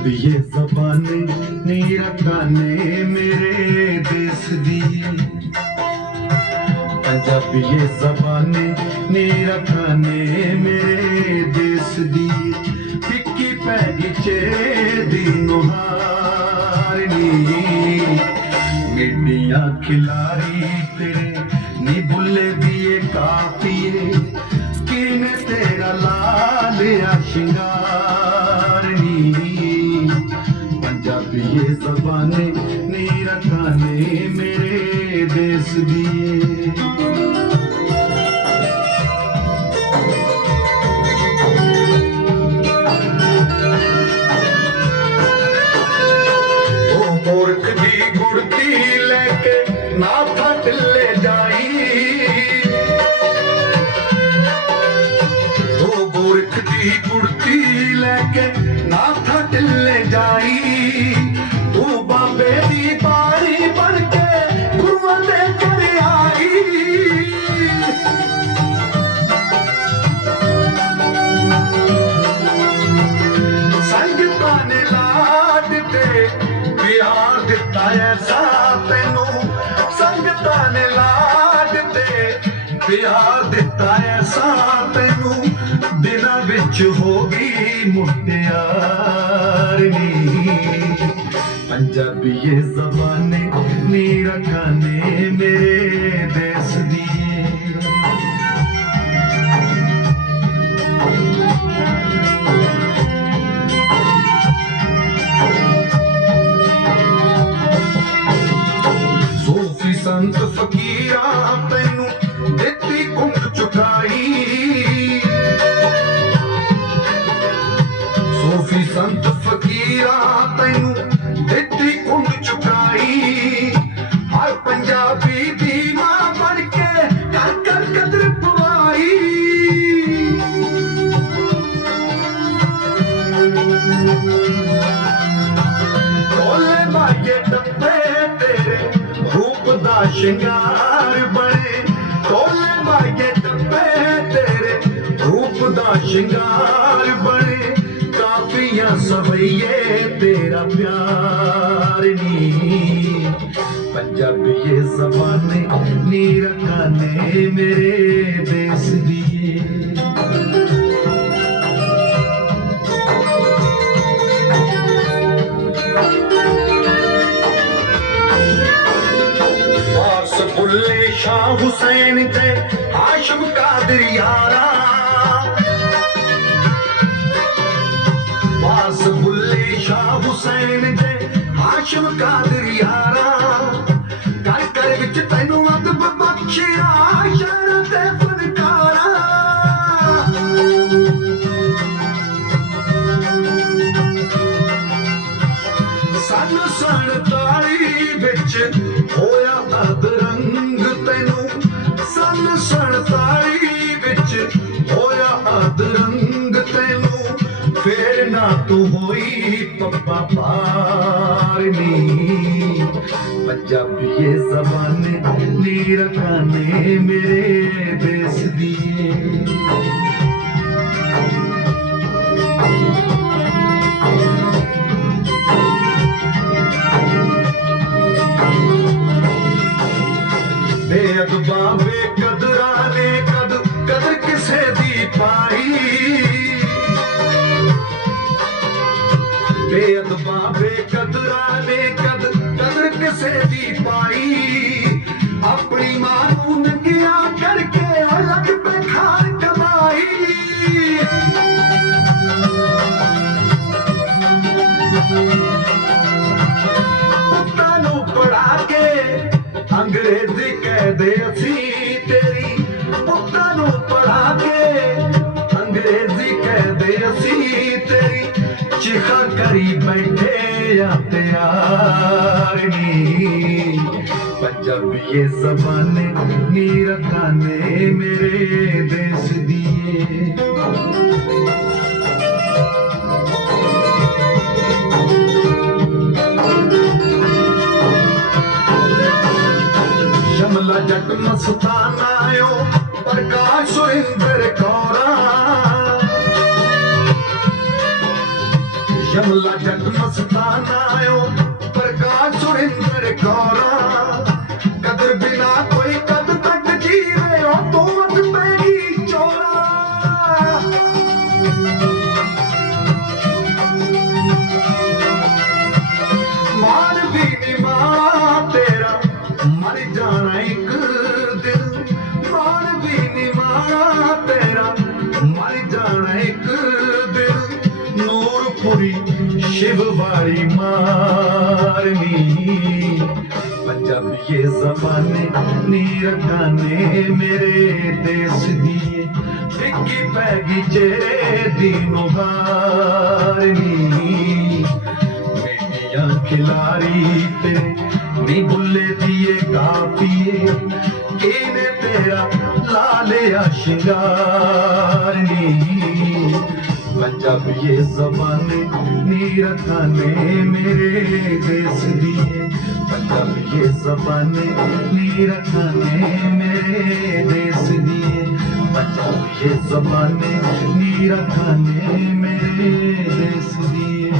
अब ये जबान नीरा गाने मेरे देश दी जब ये जबान नीरा गाने मेरे देश दी ਫਿੱਕੀ ਪੈ ਗਈ ਚੇ ਦੀਏ ਉਹ ਮੂਰਖ ਦੀ ਗੁਰਤੀ ਲੈ ਕੇ ਨਾਥਾ ਢਿੱਲੇ ਜਾਈ। ਦਿੱਤਾ ਐਸਾ ਤੈਨੂੰ, ਸੰਗਤਾਂ ਨੇ ਲਾਡ ਤੇ ਪਿਆਰ ਦਿੱਤਾ ਐਸਾ ਤੈਨੂੰ, ਦਿਨਾਂ ਵਿੱਚ ਹੋ ਗਈ ਮੁਟਿਆਰਨੀ ਪੰਜਾਬੀਏ ਜ਼ਬਾਨੇ ਨੀ ਰਖਾਨੇ sons of forgiveness. ਸ਼ਿੰਗਾਰ ਬਣੇ ਕਾਫੀਆਂ ਸਵਈਏ, ਤੇਰਾ ਪਿਆਰ ਨੀ। ਪੰਜਾਬੀਏ ਜ਼ਬਾਨੇ ਨੀ ਰਖਾਨੇ ਮੇਰੇ ਦੇਸ ਦੀਏ ਵਾਰਸ ਬੁੱਲੇ ਸ਼ਾਹ ਹੁਸੈਨ ਤੇ ਹਾਸ਼ਮ ਕਾਦਰ ਯਾਰਾ ਬੁੱਲੇ ਸ਼ਾਹ ਹੁਸੈਨ ਦੇ ਹਾਸ਼ਮ ਕਾਦਰ ਯਾਰਾ ਕਰ ਕਰ ਵਿੱਚ ਤੈਨੂੰ ਅਦਬ ਬਖਸ਼ਿਆ ਸ਼ਰਨ ਤੇ ਫਨਕਾਰਾ। ਸਨ ਸੰਤਾਲੀ ਵਿੱਚ ਹੋਇਆ ਅਦਰੰਗ ਤੈਨੂੰ। ਸਨ ਸੰਤਾਲੀ ਵਿੱਚ ਫੇਰ ਨਾ ਤੂੰ ਹੋਈ ਪੱਪਾ ਪਾਰਨੀ। ਪੰਜਾਬੀਏ ਜ਼ਬਾਨੇ ਨੀ ਰਖਾਨੇ ਮੇਰੇ ਦੇਸ ਦੀਏ ਬੇਅਦਬਾਂ ਬੇਕਦਰਾਂ ਅੰਗਰੇਜ਼ੀ ਕਹਦੇ ਅਸੀਂ ਤੇਰੀ, ਪੁੱਤਾਂ ਨੂੰ ਪੜਾ ਕੇ। ਅੰਗਰੇਜ਼ੀ ਕਹਦੇ ਅਸੀਂ ਤੇਰੀ, ਚਿਖਾ ਕਰੀ ਬੈਠੇ ਆ ਤਿਆਰਨੀ ਪੰਜਾਬੀਏ ਜ਼ਬਾਨੇ ਨੀ ਰਖਾਨੇ ਮੇਰੇ ਦੇਸ ਦੀ। ਜੱਟ ਮਸਤਾਨਾ ਓ, ਪ੍ਰਕਾਸ਼ ਸੁਰਿੰਦਰ ਕੌਰਾ। ਸ਼ਮਲਾ ਜੱਟ ਮਸਤਾਨਾ ਓ, ਪ੍ਰਕਾਸ਼ ਸੁਰਿੰਦਰ ਕੌਰਾ। ਕਦਰ ਬਿਨਾ ਵਾਲੀ ਮਾਰਨੀ ਪੰਜਾਬੀਏ ਜ਼ਮਾਨੇ ਨੀਰਖਾਂ ਨੇ ਮੇਰੇ ਦੇਸ ਦੀ ਫਿੱਕੀ ਪੈ ਗਈ ਚਿਹਰੇ ਦੀ ਮੁਹਾਰਨੀ ਮੇਰੀਆਂ ਖਿਲਾਰੀ ਤੇ ਨੀ ਬੁੱਲੇ ਦੀਏ ਕਾਫੀਏ ਇਹਨੇ ਤੇਰਾ ਲਾ ਲਿਆ ਸ਼ਿੰਗਾਰਨੀ ਪੰਜਾਬੀਏ ਜ਼ਬਾਨੇ ਨੀਰਖਾਨੇ ਮੇਰੇ ਦੇਸ ਦੀ ਪੰਜਾਬੀਏ ਜ਼ਬਾਨੇ ਨੀਰਖਾਨੇ ਮੇਰੇ ਦੇਸ ਦੀ ਪੰਜਾਬੀਏ ਜ਼ਬਾਨੇ ਨੀਰਖਾਨੇ ਮੇਰੇ ਦੇਸ ਦੀ